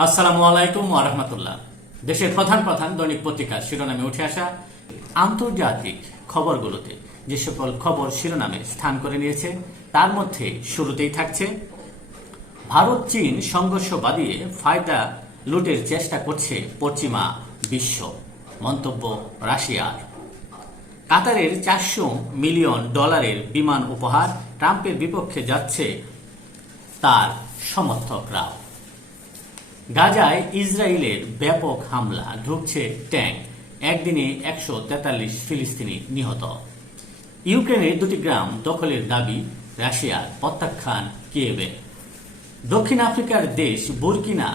আসসালামু আলাইকুম আরহামতুল্লাহ দেশের প্রধান প্রধান দৈনিক পত্রিকার শিরোনামে উঠে আসা আন্তর্জাতিক খবরগুলোতে যে সকল খবর শিরোনামে স্থান করে নিয়েছে, তার মধ্যে শুরুতেই থাকছে, ভারত চীন সংঘর্ষ বাদিয়ে ফায়দা লুটের চেষ্টা করছে পশ্চিমা বিশ্ব, মন্তব্য রাশিয়ার। কাতারের চারশো মিলিয়ন ডলারের বিমান উপহার ট্রাম্পের বিপক্ষে যাচ্ছে তার সমর্থকরাও। গাজায় ইসরায়েলের ব্যাপক হামলা, ঢুকছে ট্যাঙ্ক। একদিনে একশো তেতাল্লিশ ফিলিস্তিনি নিহত। ইউক্রেনের দুটি গ্রাম দখলের দাবি রাশিয়ার প্রত্যাখ্যান কিয়েবে দক্ষিণ আফ্রিকার দেশ বুরকিনা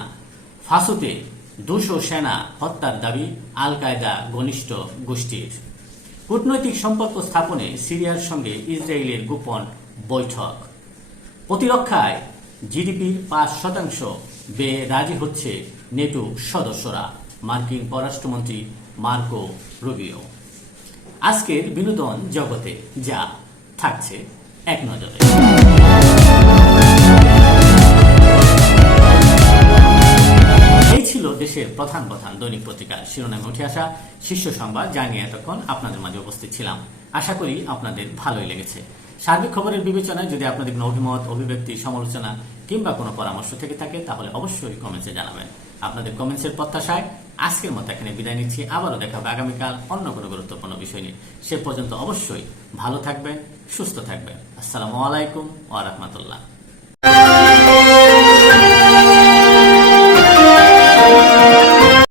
ফাসোতে দুশো সেনা হত্যার দাবি আল কায়দা ঘনিষ্ঠ গোষ্ঠীর। কূটনৈতিক সম্পর্ক স্থাপনে সিরিয়ার সঙ্গে ইসরায়েলের গোপন বৈঠক। প্রতিরক্ষায় জিডিপির পাঁচ শতাংশ। ব্যয়ে রাজি হচ্ছে নেটো সদস্যরা, মার্কিন পররাষ্ট্রমন্ত্রী মার্কো রুবিও। আজকের বিনোদন জগতে যা থাকছে এক নজরে। এই ছিল দেশের প্রধান প্রধান দৈনিক পত্রিকার শিরোনামে উঠে আসা শীর্ষ সংবাদ জানিয়ে এতক্ষণ আপনাদের মাঝে উপস্থিত ছিলাম। আশা করি আপনাদের ভালোই লেগেছে। সার্বিক খবরের বিবেচনায় যদি আপনাদের কোনো অভিমত, অভিব্যক্তি, সমালোচনা কিংবা কোনো পরামর্শ থেকে থাকে, তাহলে অবশ্যই কমেন্টসে জানাবেন। আপনাদের কমেন্টসের প্রত্যাশায় আজকের মতো এখানে বিদায় নিচ্ছি। আবারও দেখা হবে আগামীকাল অন্য কোনো গুরুত্বপূর্ণ বিষয় নিয়ে। সে পর্যন্ত অবশ্যই ভালো থাকবেন, সুস্থ থাকবেন। আসসালামু আলাইকুম ওয়া রাহমাতুল্লাহ।